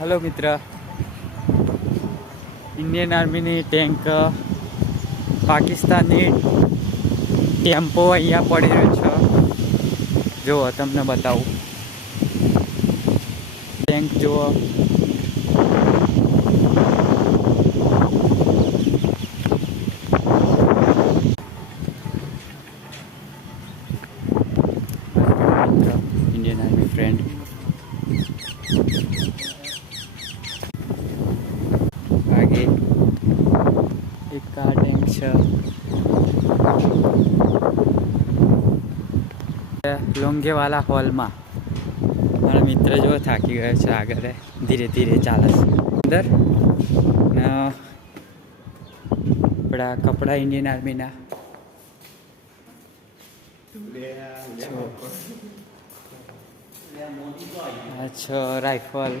Hello मित्र, Indian army tank Pakistani tempo अहींया पड़ी रह्यो छे। जो तमने बताऊं, टेन्क जो इंडियन आर्मी फ्रेंड आगे एक कार टेन्क છે લોંગેવાલા હોલમાં મારો મિત્ર જો થાકી ગયો છે, આગળ ધીરે ધીરે ચાલે છે અંદર ને આપણા કપડા ઇન્ડિયન આર્મીના આ છે રાઇફલ